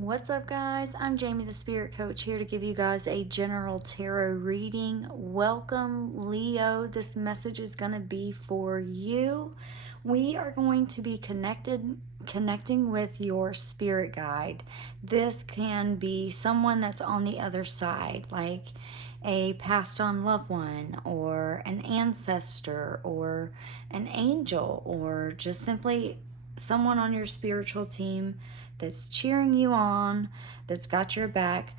What's up, guys? I'm Jamie the Spirit Coach, here to give you guys a general tarot reading. Welcome, Leo. This message is going to be for you. We are going to be connecting with your spirit guide. This can be someone that's on the other side, like a passed on loved one, or an ancestor, or an angel, or just simply someone on your spiritual team that's cheering you on, that's got your back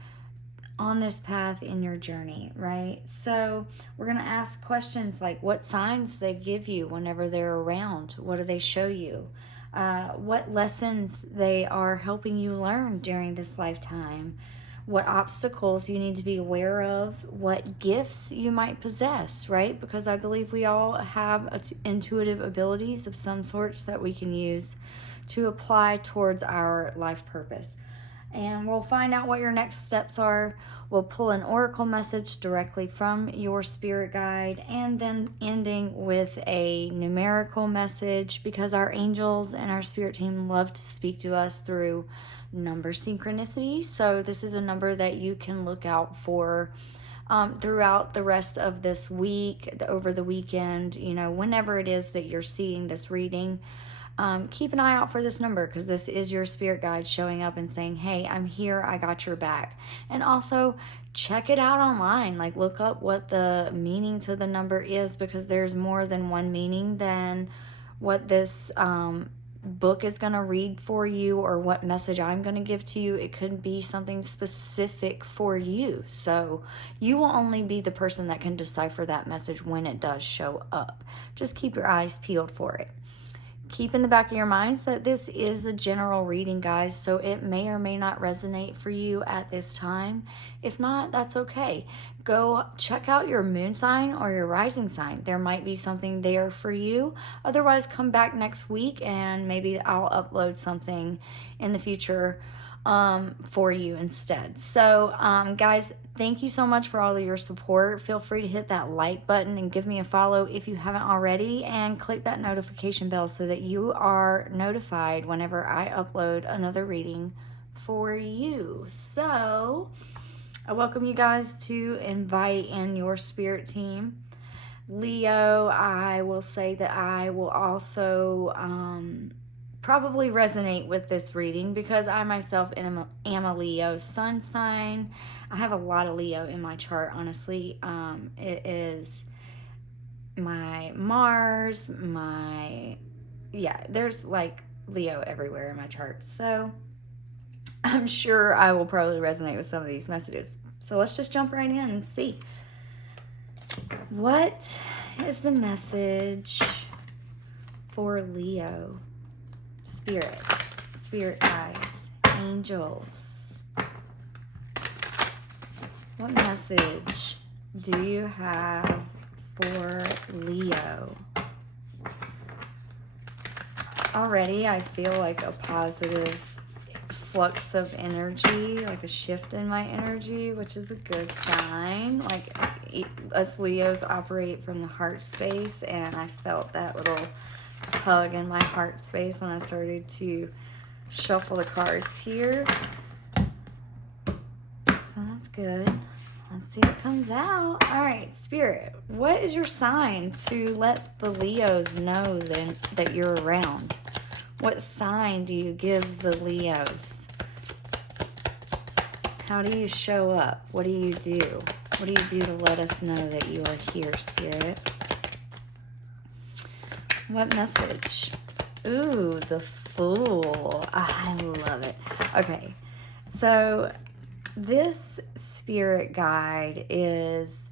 on this path in your journey, right? So we're going to ask questions like what signs they give you whenever they're around. What do they show you? What lessons they are helping you learn during this lifetime. What obstacles you need to be aware of. What gifts you might possess, right? Because I believe we all have intuitive abilities of some sorts that we can use to apply towards our life purpose. And we'll find out what your next steps are. We'll pull an oracle message directly from your spirit guide, and then ending with a numerical message, because our angels and our spirit team love to speak to us through number synchronicity. So this is a number that you can look out for throughout the rest of this week, over the weekend, whenever it is that you're seeing this reading. Keep an eye out for this number, because this is your spirit guide showing up and saying, hey, I'm here, I got your back. And also check it out online, like look up what the meaning to the number is, because there's more than one meaning than what this book is going to read for you, or what message I'm going to give to you. It could be something specific for you, so you will only be the person that can decipher that message when it does show up. Just keep your eyes peeled for it. Keep in the back of your minds that this is a general reading, guys, so it may or may not resonate for you at this time. If not, that's okay. Go check out your moon sign or your rising sign. There might be something there for you. Otherwise, come back next week and maybe I'll upload something in the future for you instead. So guys, thank you so much for all of your support. Feel free to hit that like button and give me a follow if you haven't already, and click that notification bell so that you are notified whenever I upload another reading for you. So I welcome you guys to invite in your spirit team. Leo, I will say that I will also probably resonate with this reading, because I myself am a Leo sun sign. I have a lot of Leo in my chart, honestly. It is my Mars, there's like Leo everywhere in my chart. So I'm sure I will probably resonate with some of these messages. So let's just jump right in and see. What is the message for Leo? Spirit guides, angels. What message do you have for Leo? Already I feel like a positive flux of energy, like a shift in my energy, which is a good sign. Like us Leos operate from the heart space, and I felt that little tug in my heart space when I started to shuffle the cards here. So that's good. Let's see what comes out. All right, Spirit, what is your sign to let the Leos know that you're around? What sign do you give the Leos? How do you show up? What do you do? What do you do to let us know that you are here, Spirit? What message? Ooh, the Fool. I love it. Okay, so this spirit guide is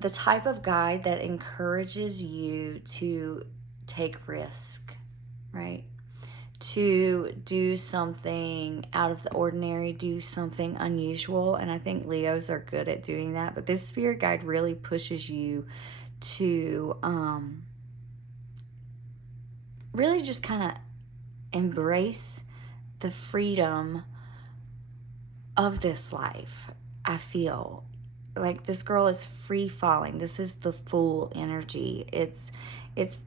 the type of guide that encourages you to take risk, right? To do something out of the ordinary, do something unusual. And I think Leos are good at doing that. But this spirit guide really pushes you to really just kind of embrace the freedom of this life. I feel like this girl is free falling. This is the Fool energy. It's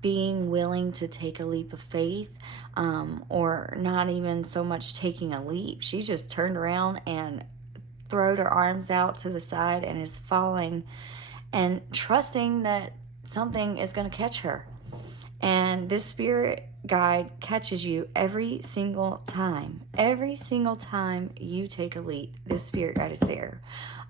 being willing to take a leap of faith. or not even so much taking a leap. She's just turned around and throwed her arms out to the side and is falling and trusting that something is going to catch her. And this spirit guide catches you every single time. Every single time you take a leap, this spirit guide is there.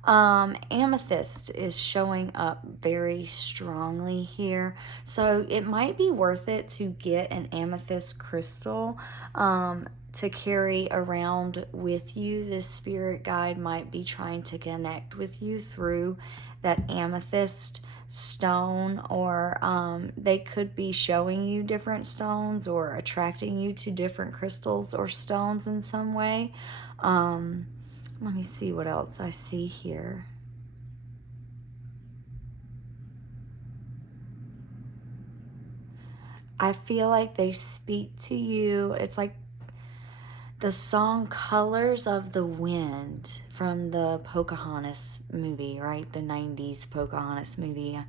Amethyst is showing up very strongly here. So it might be worth it to get an amethyst crystal to carry around with you. This spirit guide might be trying to connect with you through that amethyst stone, or they could be showing you different stones or attracting you to different crystals or stones in some way. Let me see what else I see here. I feel like they speak to you. It's like the song Colors of the Wind from the Pocahontas movie, right? The 90s Pocahontas movie.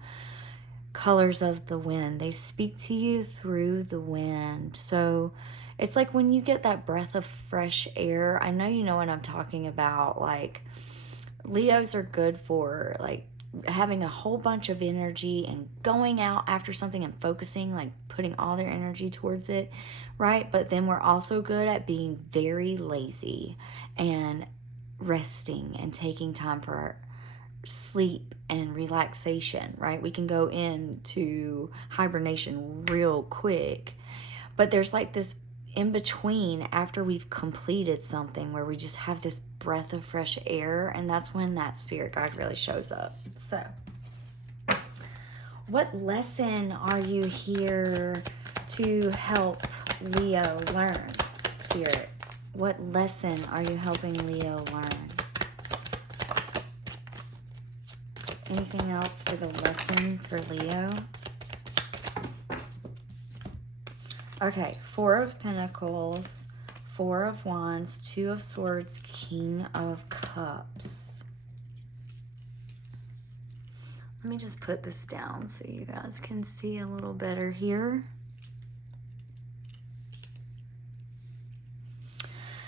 Colors of the Wind. They speak to you through the wind. So it's like when you get that breath of fresh air. I know you know what I'm talking about. Like, Leos are good for like having a whole bunch of energy and going out after something and focusing, like putting all their energy towards it, right? But then we're also good at being very lazy and resting and taking time for our sleep and relaxation, right? We can go into hibernation real quick, but there's like this in between after we've completed something where we just have this breath of fresh air, and that's when that spirit guide really shows up. So what lesson are you here to help Leo learn, Spirit? What lesson are you helping Leo learn? Anything else for the lesson for Leo? Okay, Four of Pentacles, Four of Wands, Two of Swords, King of Cups. Let me just put this down so you guys can see a little better here.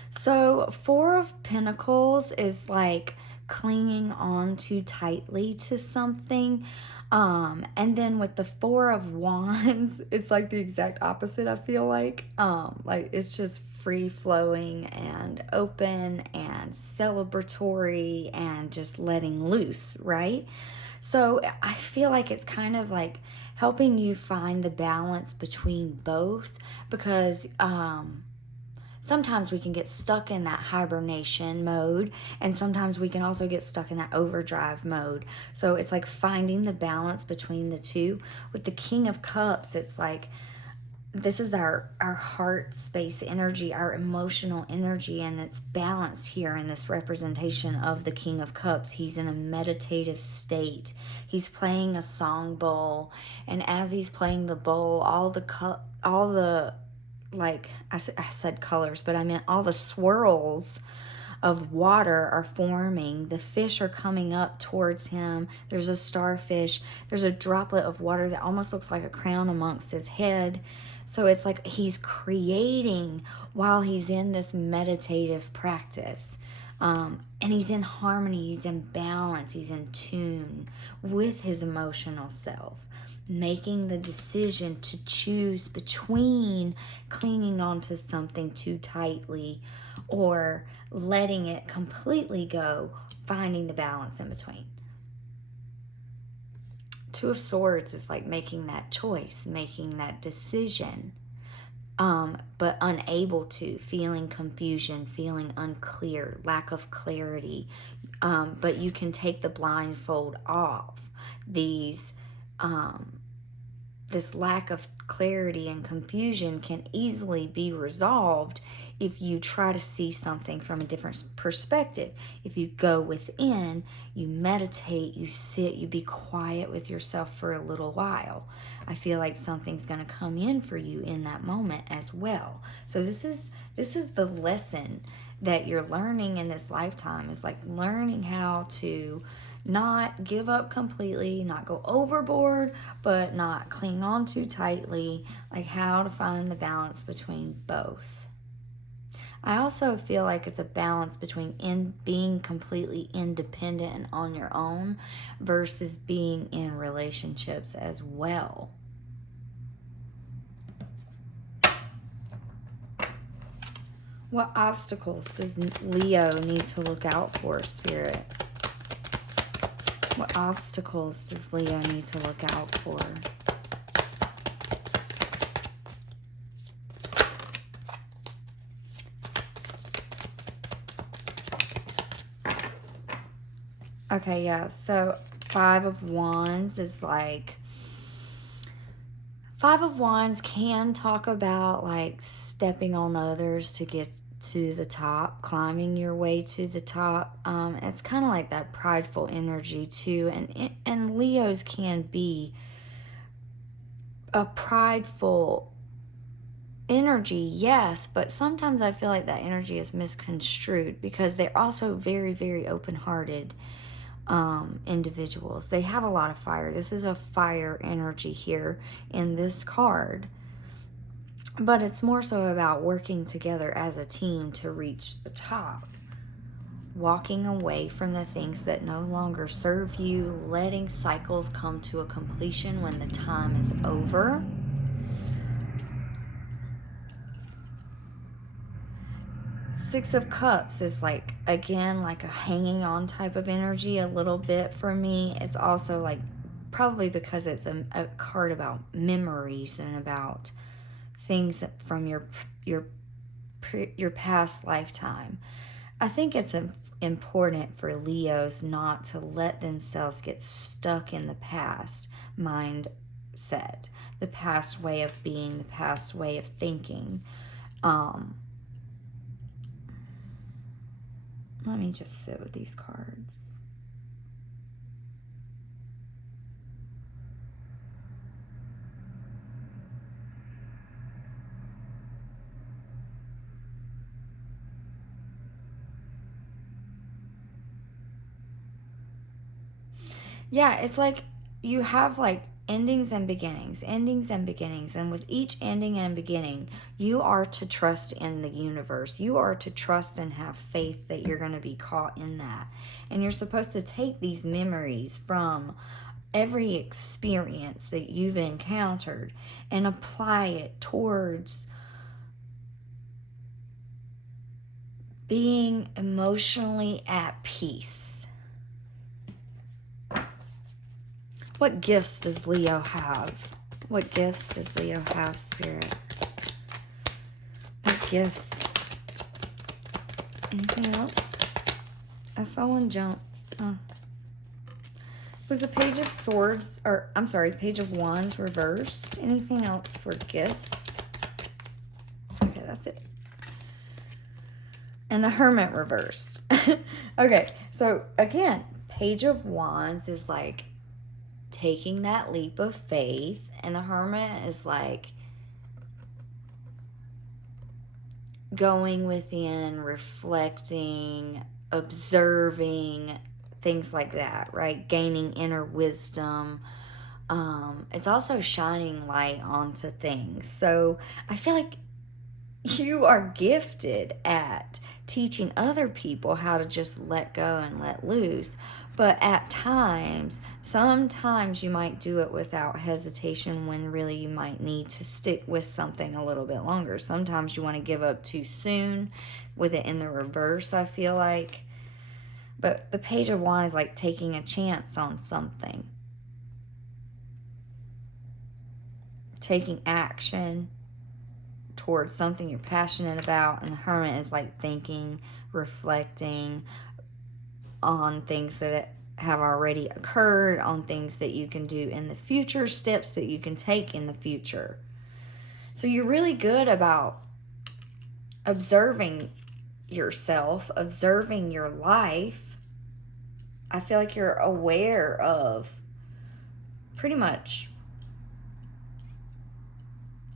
So, Four of Pentacles is like clinging on too tightly to something. And then with the Four of Wands, it's like the exact opposite, I feel like. Like it's just free flowing and open and celebratory and just letting loose, right? So I feel like it's kind of like helping you find the balance between both, because sometimes we can get stuck in that hibernation mode, and sometimes we can also get stuck in that overdrive mode. So it's like finding the balance between the two. With the King of Cups, it's like this is our heart space energy, our emotional energy, and it's balanced here in this representation of the King of Cups. He's in a meditative state. He's playing a song bowl, and as he's playing the bowl, all the like I said colors, but I meant all the swirls of water are forming. The fish are coming up towards him. There's a starfish. There's a droplet of water that almost looks like a crown amongst his head. So it's like he's creating while he's in this meditative practice. And he's in harmony, he's in balance, he's in tune with his emotional self, making the decision to choose between clinging onto something too tightly or letting it completely go, finding the balance in between. Two of Swords is like making that choice, making that decision, but unable to, feeling confusion, feeling unclear, lack of clarity. But you can take the blindfold off. This lack of clarity and confusion can easily be resolved if you try to see something from a different perspective. If you go within, you meditate, you sit, you be quiet with yourself for a little while. I feel like something's going to come in for you in that moment as well. So this is the lesson that you're learning in this lifetime, is like learning how to not give up completely, not go overboard, but not cling on too tightly. Like how to find the balance between both. I also feel like it's a balance between being completely independent and on your own versus being in relationships as well. What obstacles does Leo need to look out for, Spirit? What obstacles does Leo need to look out for? Okay, yeah, so 5 of Wands is like... 5 of Wands can talk about like stepping on others to get to the top, climbing your way to the top. It's kind of like that prideful energy too, and Leos can be a prideful energy, yes, but sometimes I feel like that energy is misconstrued because they're also very, very open-hearted individuals. They have a lot of fire. This is a fire energy here in this card. But it's more so about working together as a team to reach the top. Walking away from the things that no longer serve you, letting cycles come to a completion when the time is over. Six of Cups is like, again, like a hanging on type of energy a little bit for me. It's also like, probably because it's a card about memories and about things from your past lifetime. I think it's important for Leos not to let themselves get stuck in the past mindset, the past way of being, the past way of thinking. Let me just sit with these cards. Yeah, it's like you have like endings and beginnings, and with each ending and beginning, you are to trust in the universe. You are to trust and have faith that you're going to be caught in that. And you're supposed to take these memories from every experience that you've encountered and apply it towards being emotionally at peace. What gifts does Leo have? What gifts does Leo have, Spirit? What gifts? Anything else? I saw one jump. Oh. Was the Page of Swords, or I'm sorry, Page of Wands reversed? Anything else for gifts? Okay, that's it. And the Hermit reversed. Okay, so again, Page of Wands is like taking that leap of faith, and the Hermit is like going within, reflecting, observing, things like that, right? Gaining inner wisdom. It's also shining light onto things. So I feel like you are gifted at teaching other people how to just let go and let loose. But at times, sometimes you might do it without hesitation when really you might need to stick with something a little bit longer. Sometimes you want to give up too soon with it in the reverse, I feel like. But the Page of Wands is like taking a chance on something. Taking action towards something you're passionate about. And the Hermit is like thinking, reflecting on things that have already occurred, on things that you can do in the future, steps that you can take in the future. So you're really good about observing yourself, observing your life. I feel like you're aware of pretty much,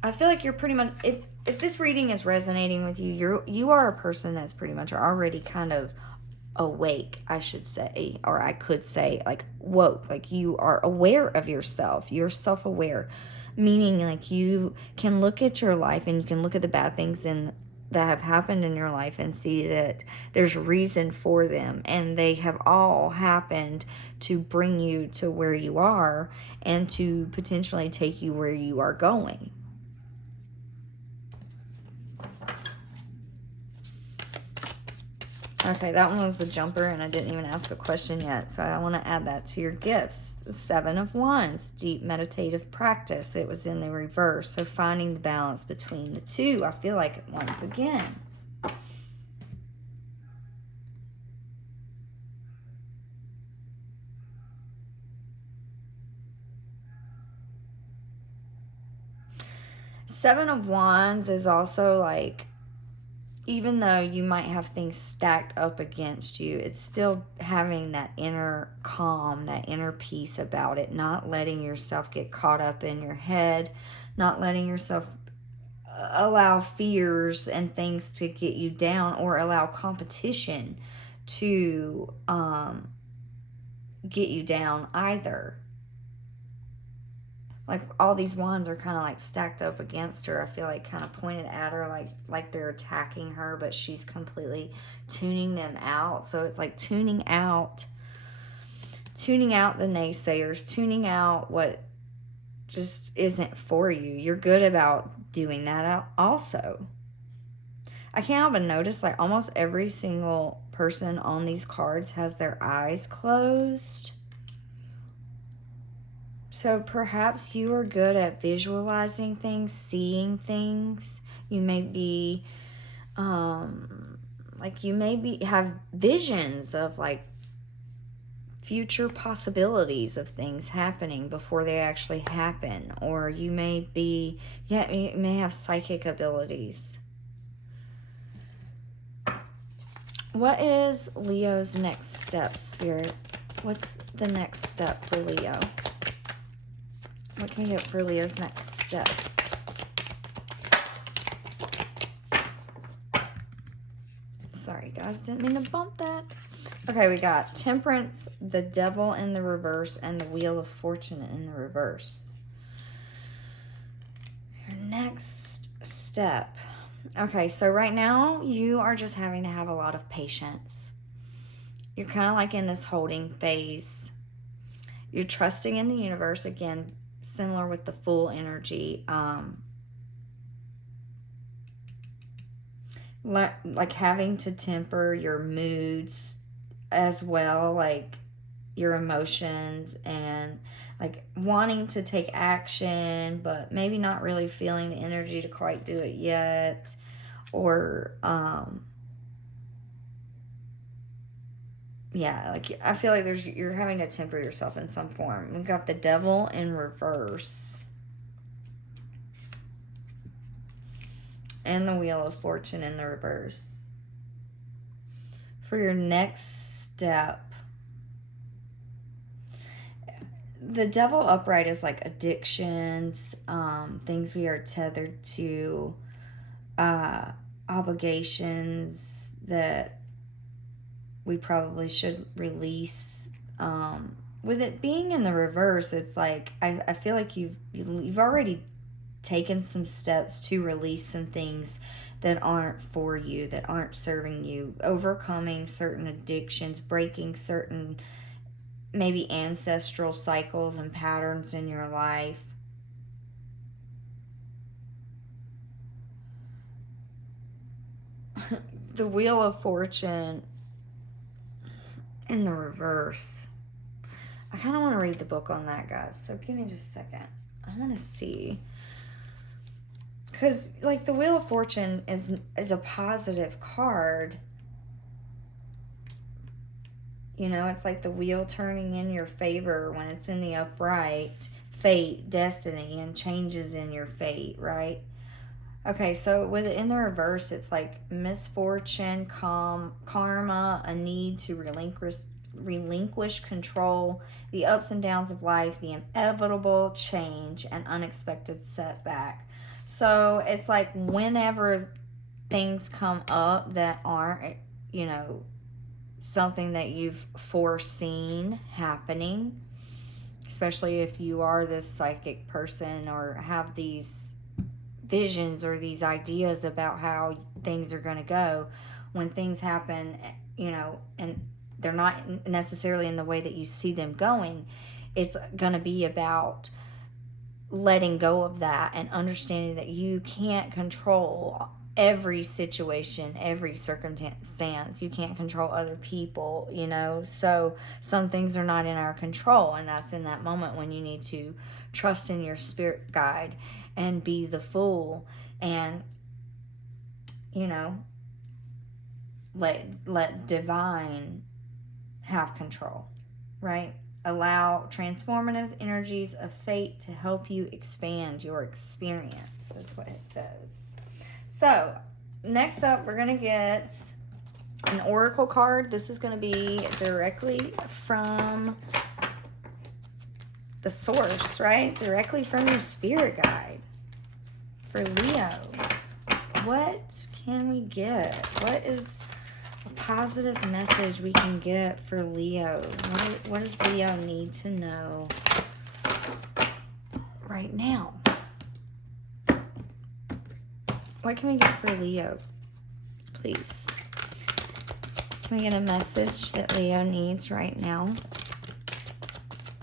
I feel like you're pretty much, if this reading is resonating with you, you are a person that's pretty much already kind of awake, I should say, or I could say like woke, like you are aware of yourself. You're self-aware, meaning like you can look at your life and you can look at the bad things that have happened in your life and see that there's reason for them, and they have all happened to bring you to where you are and to potentially take you where you are going. Okay, that one was a jumper, and I didn't even ask a question yet, so I want to add that to your gifts. The Seven of Wands, deep meditative practice. It was in the reverse, so finding the balance between the two. I feel like once again. Seven of Wands is also like, even though you might have things stacked up against you, it's still having that inner calm, that inner peace about it, not letting yourself get caught up in your head, not letting yourself allow fears and things to get you down, or allow competition to get you down either. Like all these wands are kind of like stacked up against her. I feel like kind of pointed at her, like they're attacking her, but she's completely tuning them out. So it's like tuning out the naysayers, tuning out what just isn't for you. You're good about doing that also. I can't help but notice like almost every single person on these cards has their eyes closed. So perhaps you are good at visualizing things, seeing things. You may be, have visions of like future possibilities of things happening before they actually happen. Or you may be, you may have psychic abilities. What is Leo's next step, Spirit? What's the next step for Leo? What can you get for Leo's next step? Sorry, guys. Didn't mean to bump that. Okay, we got Temperance, the Devil in the reverse, and the Wheel of Fortune in the reverse. Your next step. Okay, so right now, you are just having to have a lot of patience. You're kind of like in this holding phase. You're trusting in the universe again, similar with the Fool energy. Like having to temper your moods as well, like your emotions, and like wanting to take action, but maybe not really feeling the energy to quite do it yet. Or, yeah, like I feel like you're having to temper yourself in some form. We've got the Devil in reverse and the Wheel of Fortune in the reverse. For your next step, the Devil upright is like addictions, things we are tethered to, obligations that we probably should release. With it being in the reverse, it's like I feel like you've already taken some steps to release some things that aren't for you, that aren't serving you, overcoming certain addictions, breaking certain maybe ancestral cycles and patterns in your life. The Wheel of Fortune in the reverse. I kind of want to read the book on that, guys. So give me just a second. I want to see. Because, like, the Wheel of Fortune is a positive card. You know, it's like the wheel turning in your favor when it's in the upright. Fate, destiny, and changes in your fate, right? Okay, so with it in the reverse, it's like misfortune, karma, a need to relinquish control, the ups and downs of life, the inevitable change, and unexpected setback. So it's like whenever things come up that aren't, something that you've foreseen happening, especially if you are this psychic person or have these visions or these ideas about how things are going to go. When things happen, you know, and they're not necessarily in the way that you see them going, it's going to be about letting go of that and understanding that you can't control every situation, every circumstance. You can't control other people, you know. So some things are not in our control, and that's in that moment when you need to trust in your spirit guide and be the fool and, you know, let divine have control, right? Allow transformative energies of fate to help you expand your experience, is what it says. So, next up, we're going to get an oracle card. This is going to be directly from the source, right? Directly from your spirit guide for Leo. What can we get? What is a positive message we can get for Leo? What does Leo need to know right now? What can we get for Leo, please? Can we get a message that Leo needs right now?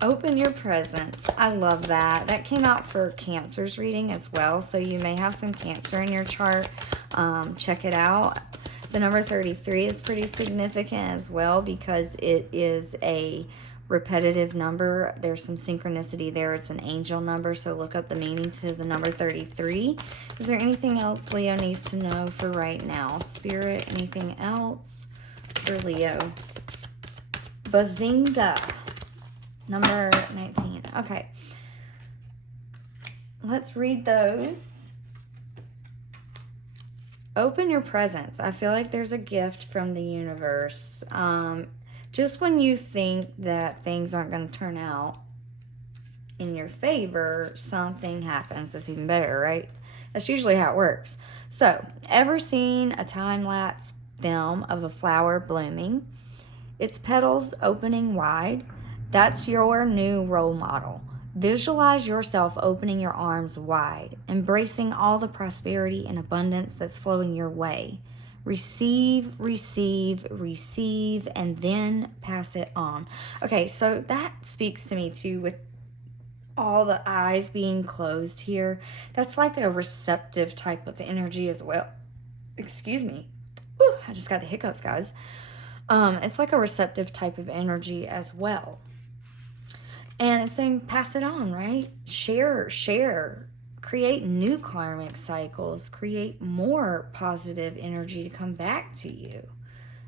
Open your presence. I love that. That came out for Cancer's reading as well. So you may have some Cancer in your chart. Check it out. The number 33 is pretty significant as well because it is a repetitive number. There's some synchronicity there. It's an angel number. So look up the meaning to the number 33. Is there anything else Leo needs to know for right now? Spirit, anything else for Leo? Bazinga. Number 19. Okay. Let's read those. Open your presence. I feel like there's a gift from the universe. Just when you think that things aren't going to turn out in your favor, something happens that's even better, right? That's usually how it works. So, ever seen a time-lapse film of a flower blooming? Its petals opening wide? That's your new role model. Visualize yourself opening your arms wide, embracing all the prosperity and abundance that's flowing your way. Receive, receive, receive, and then pass it on. Okay, so that speaks to me too with all the eyes being closed here. That's like a receptive type of energy as well. Excuse me. Whew, I just got the hiccups, guys. It's like a receptive type of energy as well. And it's saying pass it on, right? Share. Create new karmic cycles. Create more positive energy to come back to you.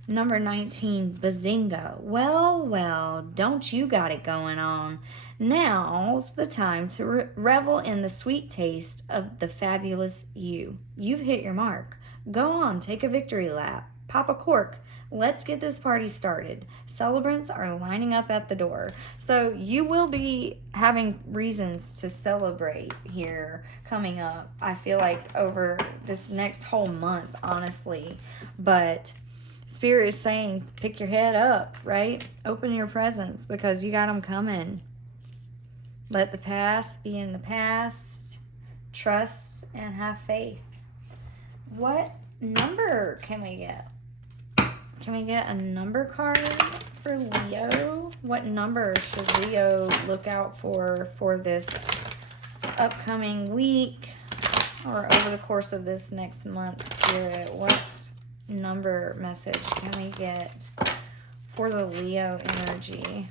Number 19, Bazinga. Well, don't you got it going on. Now's the time to revel in the sweet taste of the fabulous you. You've hit your mark. Go on, take a victory lap. Pop a cork. Let's get this party started. Celebrants are lining up at the door. So you will be having reasons to celebrate here coming up. I feel like over this next whole month, honestly. But Spirit is saying, pick your head up, right? Open your presence because you got them coming. Let the past be in the past. Trust and have faith. What number can we get? Can we get a number card for Leo? What number should Leo look out for this upcoming week or over the course of this next month, Spirit? What number message can we get for the Leo energy?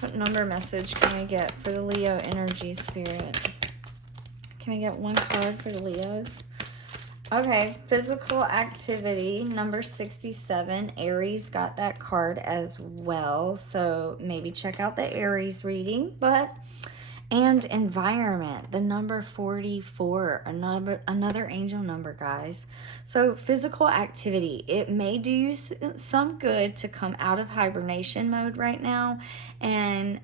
What number message can we get for the Leo energy, Spirit? Can we get one card for the Leos? Okay, physical activity, number 67. Aries got that card as well. So maybe check out the Aries reading. And environment, the number 44, another angel number, guys. So physical activity, it may do you some good to come out of hibernation mode right now and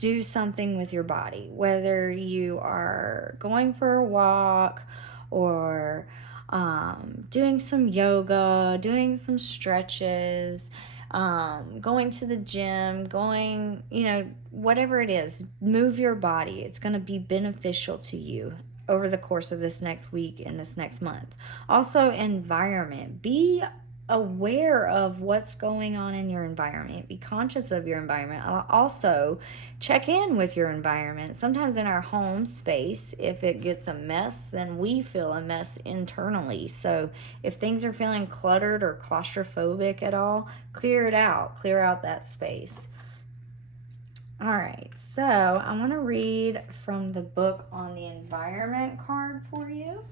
do something with your body, whether you are going for a walk or doing some yoga, doing some stretches, going to the gym, going, whatever it is, move your body. It's going to be beneficial to you over the course of this next week and this next month. Also, environment. Be aware of what's going on in your environment. Be conscious of your environment. Also, check in with your environment. Sometimes in our home space, if it gets a mess, then we feel a mess internally. So if things are feeling cluttered or claustrophobic at all, clear it out. Clear out that space. All right, so I want to read from the book on the environment card for you.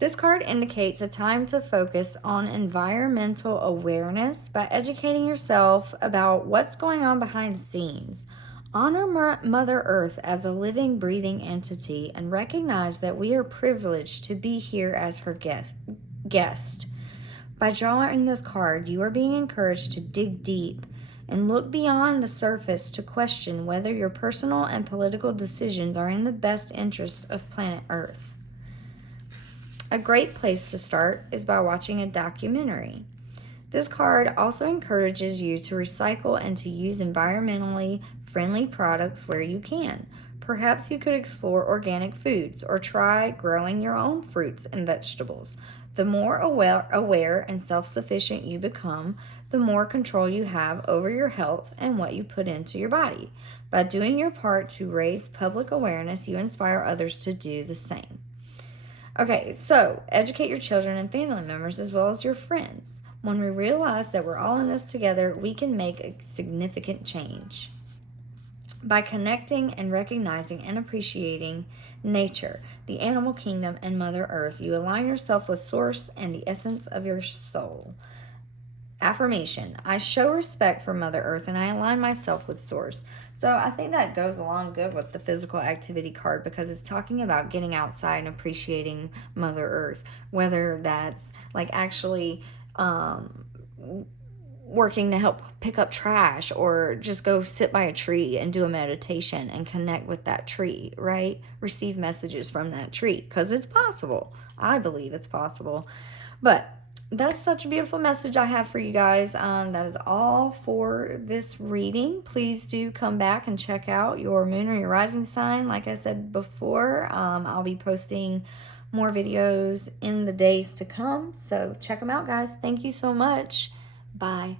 This card indicates a time to focus on environmental awareness by educating yourself about what's going on behind the scenes. Honor Mother Earth as a living, breathing entity and recognize that we are privileged to be here as her guest. By drawing this card, you are being encouraged to dig deep and look beyond the surface to question whether your personal and political decisions are in the best interest of planet Earth. A great place to start is by watching a documentary. This card also encourages you to recycle and to use environmentally friendly products where you can. Perhaps you could explore organic foods or try growing your own fruits and vegetables. The more aware and self-sufficient you become, the more control you have over your health and what you put into your body. By doing your part to raise public awareness, you inspire others to do the same. Okay, so educate your children and family members as well as your friends. When we realize that we're all in this together, we can make a significant change. By connecting and recognizing and appreciating nature, the animal kingdom, and Mother Earth, you align yourself with Source and the essence of your soul. Affirmation: I show respect for Mother Earth and I align myself with Source. So I think that goes along good with the physical activity card because it's talking about getting outside and appreciating Mother Earth, whether that's like actually working to help pick up trash or just go sit by a tree and do a meditation and connect with that tree, right? Receive messages from that tree because it's possible. I believe it's possible. But that's such a beautiful message I have for you guys. That is all for this reading. Please do come back and check out your moon or your rising sign. Like I said before, I'll be posting more videos in the days to come. So check them out, guys. Thank you so much. Bye.